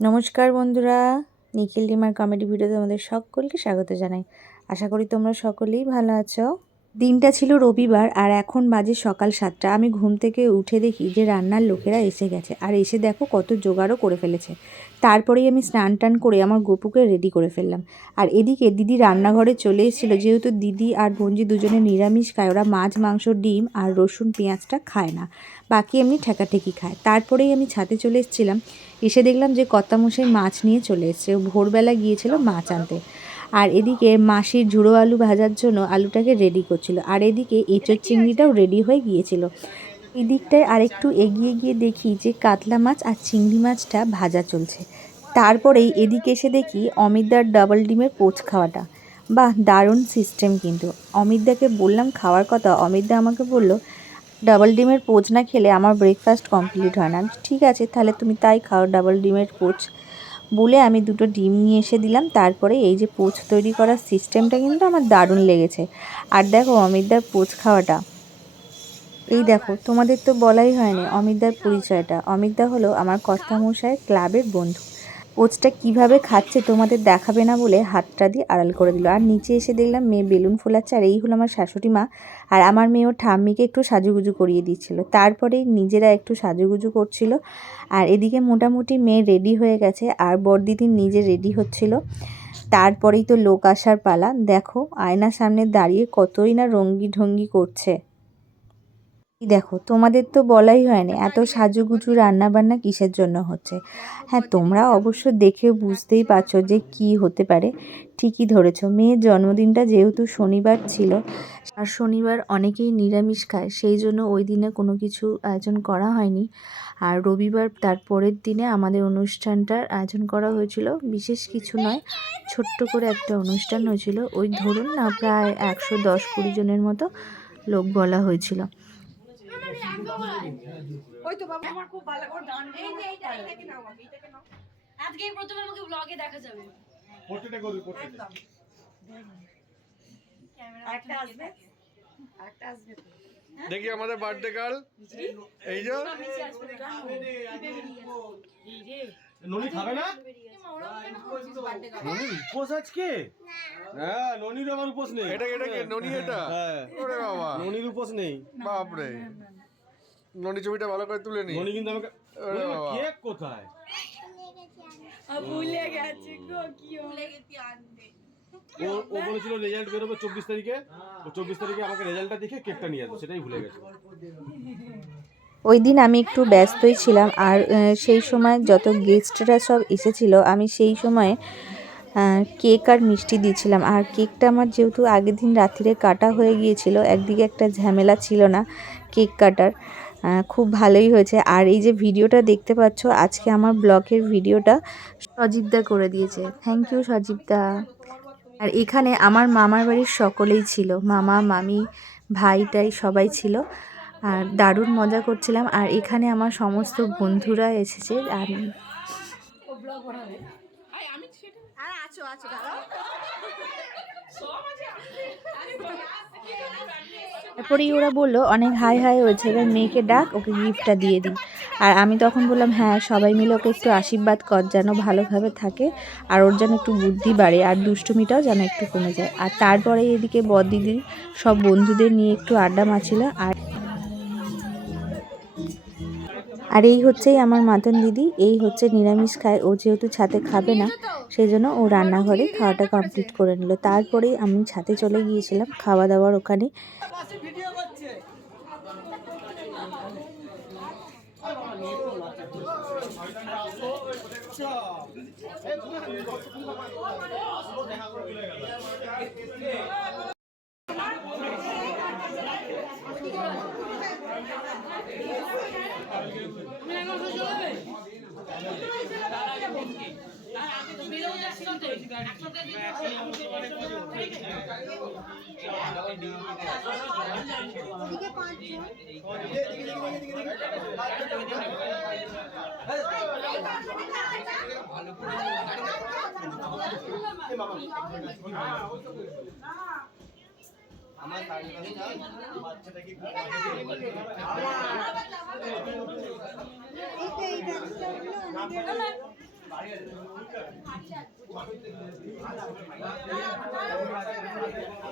নমস্কার বন্ধুরা, নিখিল dimmer comedy ভিডিওতে তোমাদের সকলকে স্বাগত জানাই। আশা করি তোমরা সকলেই ভালো আছো। দিনটা ছিল রবিবার আর এখন বাজে সকাল 7টা। আমি ঘুম থেকে উঠে দেখি যে রান্নার লোকেরা এসে গেছে, আর এসে দেখো কত জোগাড়ও করে ফেলেছে। তারপরেই আমি স্নান টান করে আমার গপুকে রেডি করে ফেললাম। আর এদিকে দিদি রান্নাঘরে চলে এসেছিলো, যেহেতু দিদি আর বোনজি দুজনে নিরামিষ খায়। ওরা মাছ, মাংস, ডিম আর রসুন পেঁয়াজটা খায় না, বাকি এমনি ঠেকাঠেকি খায়। তারপরেই আমি ছাদে চলে এসেছিলাম, এসে দেখলাম যে কর্তামশাই মাছ নিয়ে চলে এসছে। ভোরবেলা গিয়েছিল মাছ আনতে। আর এদিকে মাসির ঝুড়ো আলু ভাজার জন্য আলুটাকে রেডি করছিল, আর এদিকে এঁচোড় চিংড়িটাও রেডি হয়ে গিয়েছিল। এই দিকটায় আরেকটু এগিয়ে গিয়ে দেখি যে কাতলা মাছ আর চিংড়ি মাছটা ভাজা চলছে। তারপরেই এদিকে এসে দেখি অমিতদার ডাবল ডিমের পোচ খাওয়াটা। বাহ, দারুণ সিস্টেম কিন্তু। অমিতদাকে বললাম খাওয়ার কথা, অমিতদা আমাকে বলল ডাবল ডিমের পোচ না খেলে আমার ব্রেকফাস্ট কমপ্লিট হয় না। ঠিক আছে, তাহলে তুমি তাই খাও, ডাবল ডিমের পোচ বলে আমি দুটো ডিম নিয়ে এসে দিলাম। তারপরে এই যে পোচ তৈরি করার সিস্টেমটা কিন্তু আমার দারুণ লেগেছে। আর দেখো অমিতদার পোচ খাওয়াটা, এই দেখো, তোমাদের তো বলাই হয়নি অমিতদার পরিচয়টা। অমিতদা হলো আমার কর্তামশায়ের ক্লাবের বন্ধু। পোচটা কিভাবে খাচ্ছে তোমাদের দেখাবে না বলে হাতটা দিয়ে আড়াল করে দিল। আর নিচে এসে দেখলাম মেয়ে বেলুন ফোলাচ্ছে, আর এই হলো আমার শাশুড়ি মা। আর আমার মেয়ে ওর ঠাম্মিকে একটু সাজুগুজু করিয়ে দিচ্ছিল, তারপরেই নিজেরা একটু সাজুগুজু করছিল। আর এদিকে মোটামুটি মেয়ে রেডি হয়ে গেছে, আর বড়দিদি নিজে রেডি হচ্ছিল। তারপরেই তো লোক আসার পালা। দেখো আয়নার সামনে দাঁড়িয়ে কতই না রঙ্গি ঢঙ্গি করছে। দেখো তোমাদের তো বলাই হয়নি এত সাজুগুজু রান্নাবান্না কিসের জন্য হচ্ছে। হ্যাঁ, তোমরা অবশ্য দেখে বুঝতেই পারছো যে কি হতে পারে। ঠিকই ধরেছ, মেয়ের জন্মদিনটা যেহেতু শনিবার ছিল, আর শনিবার অনেকেই নিরামিষ খায়, সেই জন্য ওই দিনে কোনো কিছু আয়োজন করা হয়নি। আর রবিবার তার পরের দিনে আমাদের অনুষ্ঠানটার আয়োজন করা হয়েছিল। বিশেষ কিছু নয়, ছোট্ট করে একটা অনুষ্ঠান হয়েছিল। ওই ধরুন না, প্রায় 110-20 জনের মতো লোক বলা হয়েছিল। ওই তো বাবা আমার খুব ভালো করে গান, এই যে এইটাকে নাও, এইটাকে নাও। আজকেই প্রথমে আমাকে ব্লগে দেখা যাবে। পোর্ট্রেটে করবি, পোর্ট্রেটে ক্যামেরা একটা আসবে, একটা আসবে। দেখি আমাদের বার্থডে গার্ল, এই যে এই রে ননি খাবে না? ননি উপোস আজকে? হ্যাঁ, ননির আমার উপোস নেই। এটা কে ননি? এটা ওরে বাবা, ননির উপোস নেই। বাপ রে, ননি ছবিটা ভালো করে তুলে নি। ননি কিন্তু আমাকে কেক কোথায় ভুলে গেছি গো, কি ভুলে গেছি আনতে। ও বলেছিল রেজাল্ট বেরোবে 24 তারিখে, ও 24 তারিখে আমাকে রেজাল্টটা দেখে কেকটা নিয়ে আসবে, সেটাই ভুলে গেছে। ওই দিন আমি একটু ব্যস্তই ছিলাম, আর সেই সময় যত গেস্টরা সব এসেছিল আমি সেই সময়ে কেক আর মিষ্টি দিয়েছিলাম। আর কেকটা আমার যেহেতু আগের দিন রাত্রিরে কাটা হয়ে গিয়েছিল, একদিকে একটা ঝামেলা ছিল না কেক কাটার, খুব ভালোই হয়েছে। আর এই যে ভিডিওটা দেখতে পাচ্ছ, আজকে আমার ব্লগের ভিডিওটা সজীবদা করে দিয়েছে। Thank you সজীবদা। আর এখানে আমার মামার বাড়ির সকলেই ছিল, মামা, মামি, ভাইটাই সবাই ছিল। আর দারুণ মজা করছিলাম। আর এখানে আমার সমস্ত বন্ধুরা এসেছে। আর তারপরেই ওরা বললো অনেক হাই হাই হয়েছে, এবার মেয়েকে ডাক, ওকে গিফটটা দিয়ে দিই। আর আমি তখন বললাম হ্যাঁ, সবাই মিলে ওকে একটু আশীর্বাদ কর যেন ভালোভাবে থাকে, আর ওর যেন একটু বুদ্ধি বাড়ে, আর দুষ্টুমিটাও যেন একটু কমে যায়। আর তারপরে এদিকে বড়দিদির সব বন্ধুদের নিয়ে একটু আড্ডা মারছিল। আর এই হচ্ছেই আমার মাতন দিদি, এই হচ্ছে নিরামিষ খায়। ও যেহেতু ছাদে খাবে না, সেই জন্য ও রান্নাঘরে খাওয়াটা কমপ্লিট করে নিল। তারপরেই আমি ছাদে চলে গিয়েছিলাম খাওয়া দাওয়ার ওখানে। আমার বাচ্চাটা কি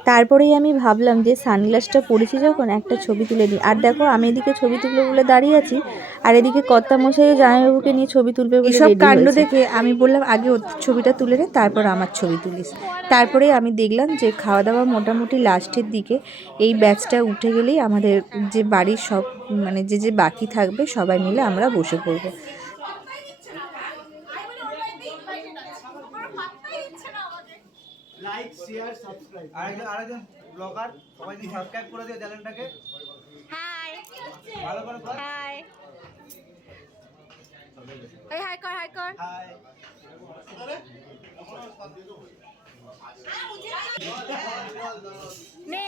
তারপরেই আমি ভাবলাম যে সানগ্লাসটা পরেছি যখন একটা ছবি তুলে নিই। আর দেখো আমি এদিকে ছবি তুলবো বলে দাঁড়িয়ে আছি, আর এদিকে কর্তামশাই জামাইবাবুকে নিয়ে ছবি তুলবে বলে সব কাণ্ড দেখে আমি বললাম আগে ওর ছবিটা তুলে নে, তারপর আমার ছবি তুলিস। তারপরে আমি দেখলাম যে খাওয়া দাওয়া মোটামুটি লাস্টের দিকে, এই ব্যাচটা উঠে গেলেই আমাদের যে বাড়ির সব মানে যে বাকি থাকবে সবাই মিলে আমরা বসে পড়বো। লাইক শেয়ার সাবস্ক্রাইব আরেকজন ব্লগার সবাইকে সাবস্ক্রাইব করে দিও চ্যানেলটাকে। হাই ভালো করে কর। হাই এই হাই কর হাই কর হাই নে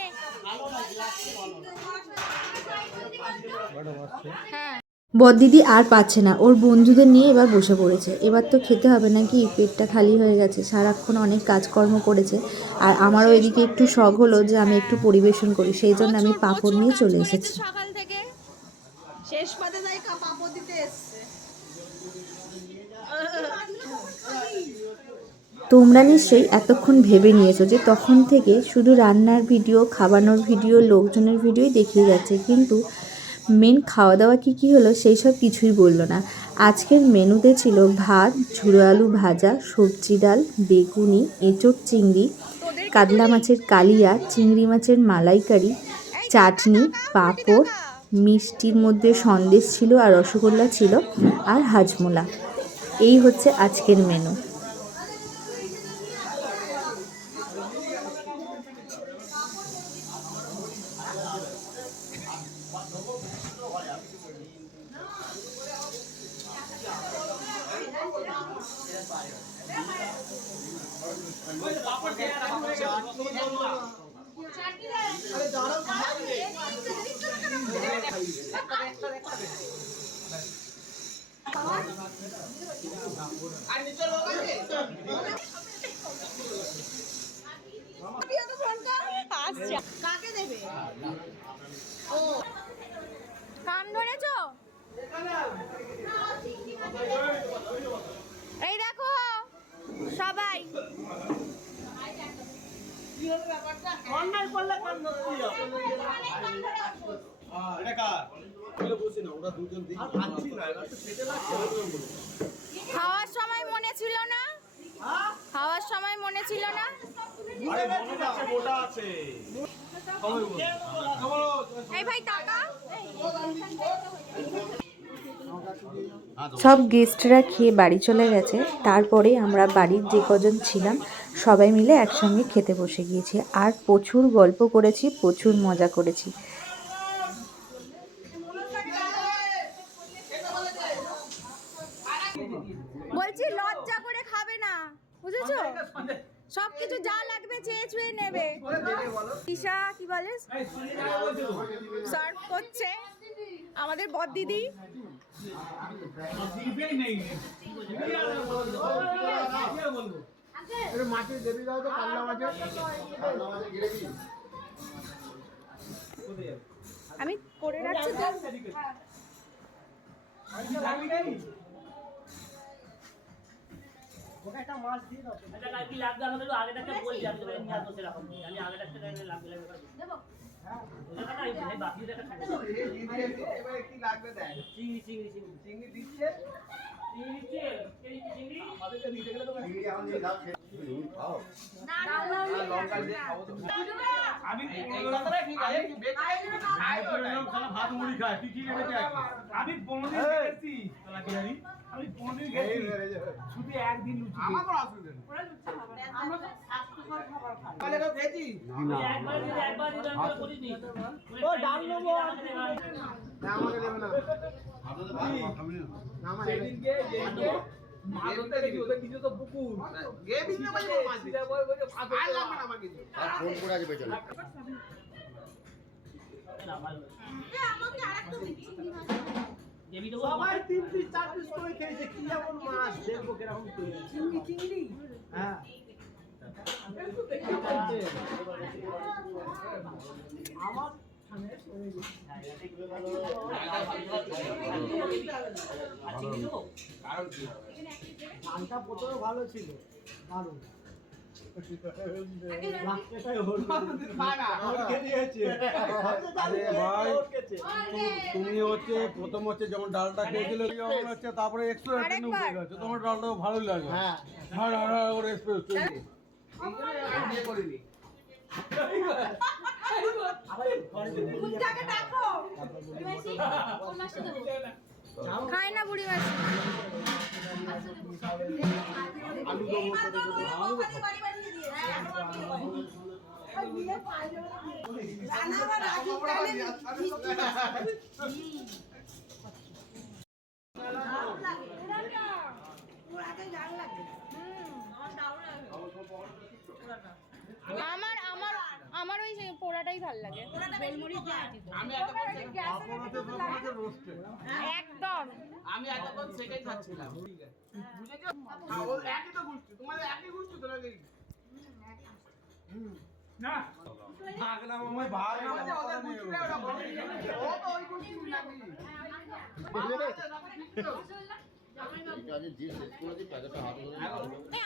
হ্যাঁ বড়দিদি আর পাচ্ছে না, ওর বন্ধুদের নিয়ে এবার বসে পড়েছে। এবার তো খেতে হবে নাকি, পেটটা খালি হয়ে গেছে, সারাক্ষণ অনেক কাজকর্ম করেছে। আর আমারও এদিকে একটু শখ হলো যে আমি একটু পরিবেশন করি, সেই জন্য আমি পাঁপড় নিয়ে চলে এসেছি। সকাল থেকে শেষ পাতে যাই পাঁপড় দিতে এসেছে। তোমরা নিশ্চয়ই এতক্ষণ ভেবে নিয়েছো যে তখন থেকে শুধু রান্নার ভিডিও, খাওয়ানোর ভিডিও, লোকজনের ভিডিওই দেখিয়ে যাচ্ছে, কিন্তু মেন খাওয়া দাওয়া কী হলো সেই সব কিছুই বললো না। আজকের মেনুতে ছিল ভাত, ঝুড়ো আলু ভাজা, সবজি ডাল, বেগুনি, এঁচোড় চিংড়ি, কাতলা মাছের কালিয়া, চিংড়ি মাছের মালাইকারি, চাটনি, পাঁপড়, মিষ্টির মধ্যে সন্দেশ ছিল আর রসগোল্লা ছিল, আর হাজমোলা। এই হচ্ছে আজকের মেনু। কাকে দেবে? ও কান ধরেছো? এই দেখো সবাই খাওয়ার সময় মনে ছিল না? খাওয়ার সময় মনে ছিল না? এই ভাই টাকা সব গেস্টরা খেয়ে বাড়ি চলে গেছে। তারপরে আমরা বাড়ির যে কজন ছিলাম সবাই মিলে একসঙ্গে খেতে বসে গিয়েছি, আর প্রচুর গল্প করেছি, প্রচুর মজা করেছি। বলছি লজ্জা করে খাবে না, বুঝেছো? সবকিছু যা লাগবে চেয়ে ছুঁয়ে নেবে। ঈশা কি বলে সার্ভ করছে আমাদের বড়দিদি। আমি করে রাখছি তো। একটা মাছ দিয়ে দাও। আচ্ছা কাল কি লাগবে আমাদের আগে একটা বলি আমি তোকে নিয়ে আসবো সেরকম আমি আগে একটা লাগবে দেব হ্যাঁ ওটা না এই বাকি দেখা থাকে এবারে কি লাগবে দেখ চিংড়ি দিচ্ছে চিংড়ি আমাদেরকে দিতে গেলে তো চিংড়ি আমাদের দাও খাও না লঙ্কা দিয়ে খাবো তো আমি এই কথাটা ঠিক আছে কি বেকার খাই ওটা খালা ভাত মুড়ি খায় তুই কি রেখেছিস আমি 15 দিন গেছি শালা কি জানি আমি 15 দিন গেছি শুধু একদিন লুচি আমারও আসবে আমরা তো স্বাস্থ্যকর খাবার খাই তাহলে তো ভেজি একবার দিলে আমি করে দিই ও ডাল নেবো না আমাকে দেবে না আপনাদের ভাত খাবে না আমার এদিনকে মালতে দেখি ওদের কিছু তো পুকুর গে বিনে বলে মাছ দিতে বলে ভাত আর লাগবে না আমার কিছু আর ফোন করে আসবে চলে না ভালো এ আমাকে আরেকটা দিচ্ছি দেবি তো সবাই 3 পিস 4 পিস করে খেয়েছে কি এমন মাছ দেখবো কিরকম চিংড়ি হ্যাঁ আমার কারণ কি গানটা প্রথমে ভালো ছিল, দারুণ। লাস্টেটাই হলো। আরে ভাই, তুমি হচ্ছে প্রথম হচ্ছে যেমন ডালটা খেয়েছিল যেমন হচ্ছে, তারপরে এক্সপ্রেস ট্রেনে উঠে গেছে, তোমার ডালটাও ভালো লাগে। হ্যাঁ, হ্যাঁ হ্যাঁ করে এক্সপ্রেস ট্রেনে মুখটাকে ডাকো। খায় না বুড়ি মাছ। আমার আমার আমার ওই পোড়াটাই ভালো লাগে। একদম আমি এতক্ষণ সেটাই খাচ্ছিলাম। বুঝেছো? একই তো গুষ্টি, তোমাদের একই গুষ্টি তো নাকি? না ভাগ না মামাই, ভাগ না ওদের মামাই গুষ্টি না, ওটা বড় গুষ্টি। ও তো ওই গুষ্টি নাকি?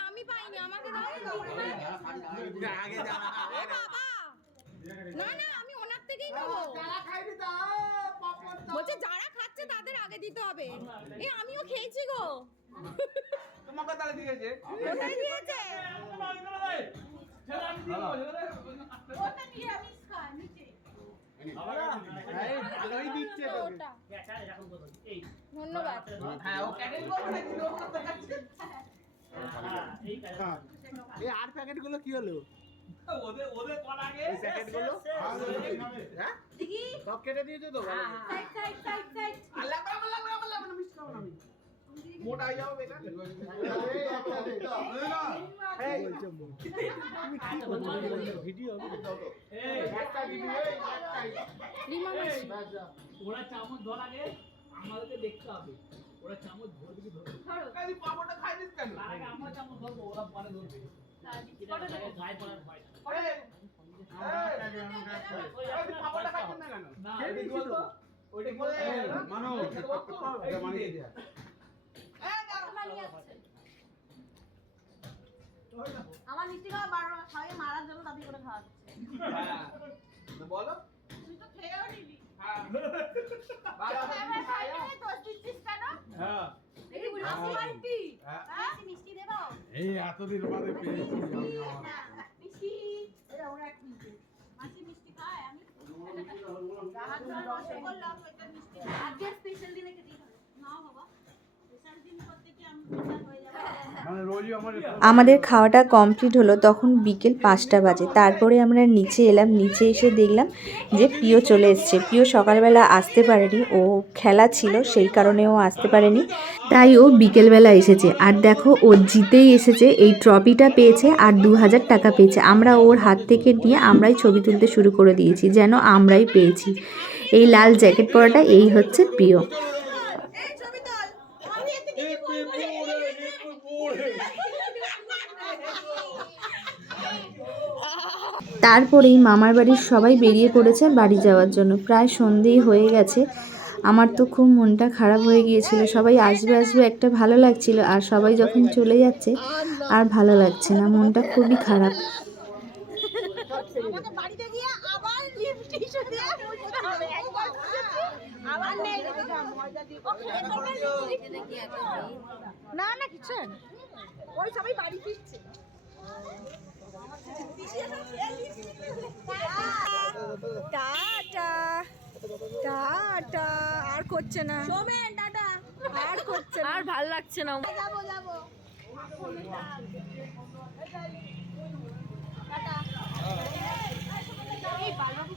আমি পাইনি, আমাকে দাও। ও বাবা, না না আমি ওনার থেকেই নেবো। বলছে যারা খাচ্ছে তাদের আগে দিতে হবে। আমিও খেয়েছি গো। তোমাকে তাহলে দিয়েছে। কোথায় দিয়েছে? ওটা নিরামিষ খা নিচে। ভালোই দিচ্ছে তো। ওটা বেটা এরকম করো এই ধন্যবাদ। হ্যাঁ, ও প্যাকেট গুলো কোথায় দিল? হ্যাঁ এই কাজ এই আর প্যাকেট গুলো কি হলো? ওদের কোন আগে এই প্যাকেট গুলো? হ্যাঁ? সব কেটে দিয়েছো তো? Side side side side. Allah Allah miss খাবো না আমি। মোটা হয়ে যাও বেটা। ভিডিও এই একটা দিবি এই একটাই। রিমা মাসি। ওরা চামচ ধর আগে, আমাদেরকে দেখতে হবে ওরা চামচ ধরবে কি ধরবে না। এই পাপড়টা খাই দিস কেন? তার আগে আমরা চামচ ধরবো, ওরা পরে ধরবে। গায়ে পড়ার ভয় এই এই পাপড়টা খাইছেন না কেন? না খেয়ে দিয়েছি তো। ওইটা বলে মানো এটা মানিয়ে দিয়া। আমার মিষ্টি খাওয়া খাওয়াই মারার জন্য দাবি করে খাওয়াচ্ছে। হ্যাঁ। তো বলো। তুই তো খেয়েও নিবি। হ্যাঁ। বাবা খায়া। তোর দিচ্ছিস কেন? হ্যাঁ এই বুড়ি মাসি বাড়িটি। হ্যাঁ। হ্যাঁ মিষ্টি দেবো? এই এতদিন বাদে পেয়েছি আমি আমার। মিষ্টি এটা ওরা এক মিনিট। মাসি মিষ্টি খায় আমি। আজকে স্পেশাল দিনে খেতে হবে। না বাবা। স্পেশাল দিন করতে কি আমি স্পেশাল হয়ে যাব? মানে রোজই আমার আমাদের খাওয়াটা কমপ্লিট হলো তখন বিকেল 5টা বাজে। তারপরে আমরা নিচে এলাম, নিচে এসে দেখলাম যে পিও চলে এসছে। পিও সকালবেলা আসতে পারেনি, ও খেলা ছিল সেই কারণে ও আসতে পারেনি, তাই ও বিকেলবেলা এসেছে। আর দেখো ও জিতেই এসেছে, এই ট্রফিটা পেয়েছে আর 2000 টাকা পেয়েছে। আমরা ওর হাত থেকে নিয়ে আমরাই ছবি তুলতে শুরু করে দিয়েছি, যেন আমরাই পেয়েছি। এই লাল জ্যাকেট পরাটা এই হচ্ছে পিও। এই ছবি তোল। আমি এতে কি বলবো? তারপরেই মামার বাড়ির সবাই বেরিয়ে পড়েছে বাড়ি যাওয়ার জন্য। প্রায় সন্ধেই হয়ে গেছে। আমার তো খুব মনটা খারাপ হয়ে গিয়েছিল, সবাই আসবে আসবে একটা ভালো লাগছিল, আর সবাই যখন চলে যাচ্ছে আর ভালো লাগছে না, মনটা খুবই খারাপ। আমাকে বাড়িতে গিয়ে আবার লিপস্টিক দিয়ে মুছতে হবে। আবার নেই রেখে দাও ময়দা দিয়ে। না না কিছু না। ওই সবাই বাড়ি ফিরছে। Tata tata. আর করছে না সোমেন, টাটা। আর করছে না, আর ভালো লাগছে না। যাবো যাবো টাটা। এই বালবাবু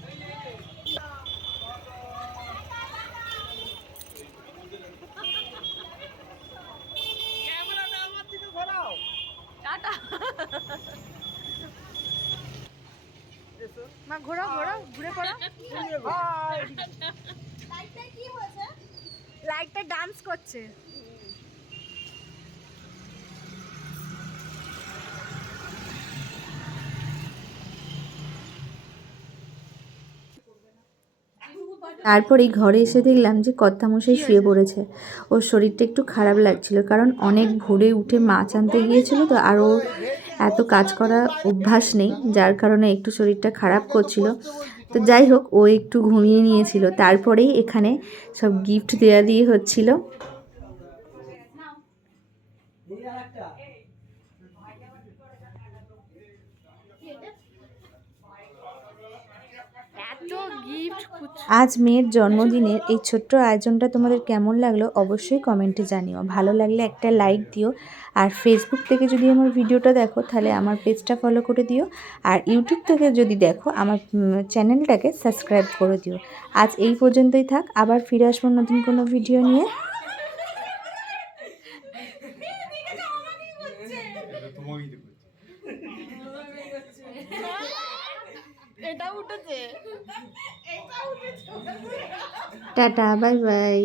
ক্যামেরাটা আমার দিকে ঘোরাও। টাটা। মা ঘোরাও ঘোরাও, ঘুরে পড়ো। লাইটটা কি হয়েছে? লাইটটা ডান্স করছে। তারপরেই ঘরে এসে দেখলাম যে কর্তামশাই শুয়ে পড়েছে। ওর শরীরটা একটু খারাপ লাগছিল, কারণ অনেক ভোরে উঠে মাছ আনতে গিয়েছিল তো, আর ওর এত কাজ করা অভ্যাস নেই, যার কারণে একটু শরীরটা খারাপ করছিল। তো যাই হোক, ও একটু ঘুমিয়ে নিয়েছিল। তারপরেই এখানে সব গিফট দেওয়া দিয়ে হচ্ছিল। এত গিফট আজ মেয়ের জন্মদিনের এই ছোট্ট আয়োজনটা তোমাদের কেমন লাগলো অবশ্যই কমেন্টে জানিও। ভালো লাগলে একটা লাইক দিও, আর ফেসবুক থেকে যদি আমার ভিডিওটা দেখো তাহলে আমার পেজটা ফলো করে দিও, আর ইউটিউব থেকে যদি দেখো আমার চ্যানেলটাকে সাবস্ক্রাইব করে দিও। আজ এই পর্যন্তই থাক, আবার ফিরে আসবো নতুন কোনো ভিডিও নিয়ে। এটা উঠেছে। Tata, bye bye.